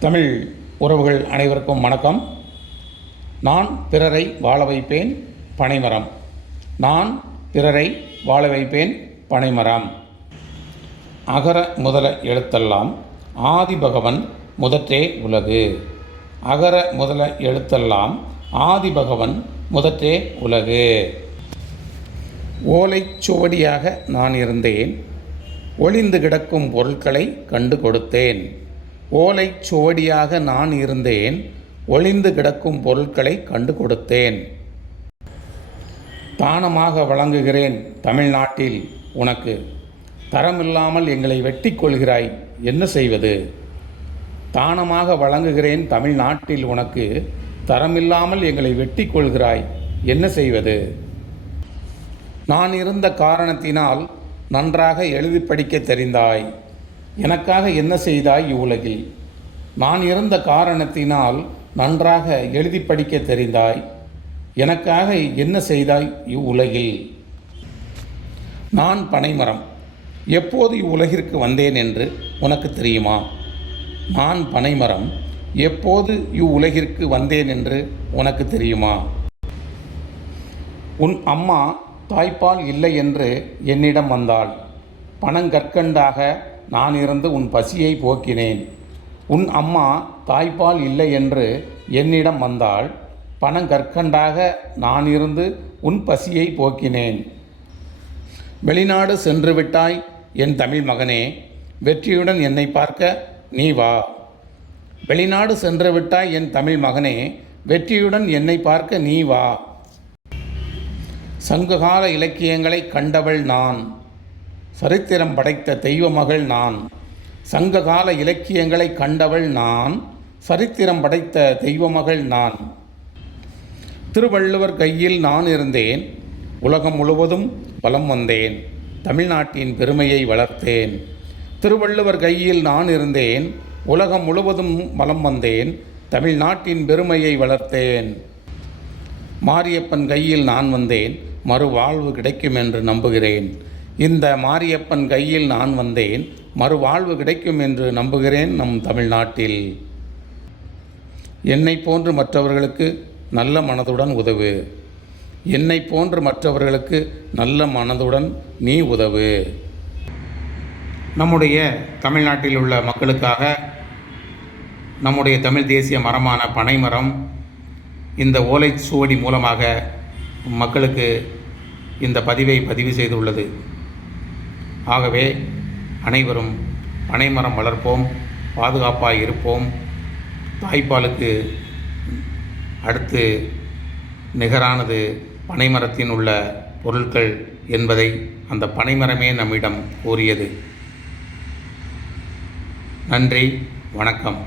தமிழ் உறவுகள் அனைவருக்கும் வணக்கம். நான் பிறரை வாழ வைப்பேன் பனைமரம். நான் பிறரை வாழ வைப்பேன் பனைமரம். அகர முதல எழுத்தெல்லாம் ஆதிபகவன் முதற்றே உலகு. அகர முதல எழுத்தெல்லாம் ஆதிபகவன் முதற்றே உலகு. ஓலைச் சுவடியாக நான் இருந்தேன் ஒளிந்து கிடக்கும் பொருட்களை கண்டு கொடுத்தேன். ஓலைச் சுவடியாக நான் இருந்தேன் ஒளிந்து கிடக்கும் பொருட்களை கண்டு கொடுத்தேன் தானமாக வழங்குகிறேன் தமிழ்நாட்டில் உனக்கு. தரமில்லாமல் எங்களை வெட்டி கொள்கிறாய் என்ன செய்வது? தானமாக வழங்குகிறேன் தமிழ்நாட்டில் உனக்கு. தரமில்லாமல் எங்களை வெட்டி கொள்கிறாய் என்ன செய்வது? நான் இருந்த காரணத்தினால் நன்றாக எழுதி படிக்க தெரிந்தாய். எனக்காக என்ன செய்தாய் இவ்வுலகில்? நான் இருந்த காரணத்தினால் நன்றாக எழுதி படிக்க தெரிந்தாய். எனக்காக என்ன செய்தாய் இவ்வுலகில்? நான் பனைமரம். எப்போது இவ்வுலகிற்கு வந்தேன் என்று உனக்கு தெரியுமா? நான் பனைமரம். எப்போது இவ்வுலகிற்கு வந்தேன் என்று உனக்கு தெரியுமா? உன் அம்மா தாய்ப்பால் இல்லை என்று என்னிடம் வந்தாள். பணங்கற்கண்டாக நான் இருந்து உன் பசியை போக்கினேன். உன் அம்மா தாய்ப்பால் இல்லை என்று என்னிடம் வந்தாள். பணங்கற்கண்டாக நான் இருந்து உன் பசியை போக்கினேன். வெளிநாடு சென்று விட்டாய் என் தமிழ் மகனே வெற்றியுடன் என்னை பார்க்க நீ வா. வெளிநாடு சென்று விட்டாய் என் தமிழ் மகனே வெற்றியுடன் என்னை பார்க்க நீ வா. சங்ககால இலக்கியங்களை கண்டவள் நான். சரித்திரம் படைத்த தெய்வ மகள் நான். சங்ககால இலக்கியங்களை கண்டவள் நான். சரித்திரம் படைத்த தெய்வ மகள் நான். திருவள்ளுவர் கையில் நான் இருந்தேன். உலகம் முழுவதும் வலம் வந்தேன். தமிழ்நாட்டின் பெருமையை வளர்த்தேன். திருவள்ளுவர் கையில் நான் இருந்தேன். உலகம் முழுவதும் வலம் வந்தேன். தமிழ்நாட்டின் பெருமையை வளர்த்தேன். மாரியப்பன் கையில் நான் வந்தேன். மறுவாழ்வு கிடைக்கும் என்று நம்புகிறேன். இந்த மாரியப்பன் கையில் நான் வந்தேன். மறுவாழ்வு கிடைக்கும் என்று நம்புகிறேன் நம் தமிழ்நாட்டில். என்னை போன்று மற்றவர்களுக்கு நல்ல மனதுடன் உதவு. என்னை போன்று மற்றவர்களுக்கு நல்ல மனதுடன் நீ உதவு. நம்முடைய தமிழ்நாட்டில் உள்ள மக்களுக்காக நம்முடைய தமிழ் தேசிய மரமான பனைமரம் இந்த ஓலைச்சுவடி மூலமாக மக்களுக்கு இந்த பதிவை பதிவு செய்துள்ளது. ஆகவே அனைவரும் பனைமரம் வளர்ப்போம் பாதுகாப்பாக இருப்போம் தாய்ப்பாலுக்கு அடுத்து நிகரானது பனைமரத்தின் உள்ள பொருட்கள் என்பதை அந்த பனைமரமே நம்மிடம் கூறியது. நன்றி வணக்கம்.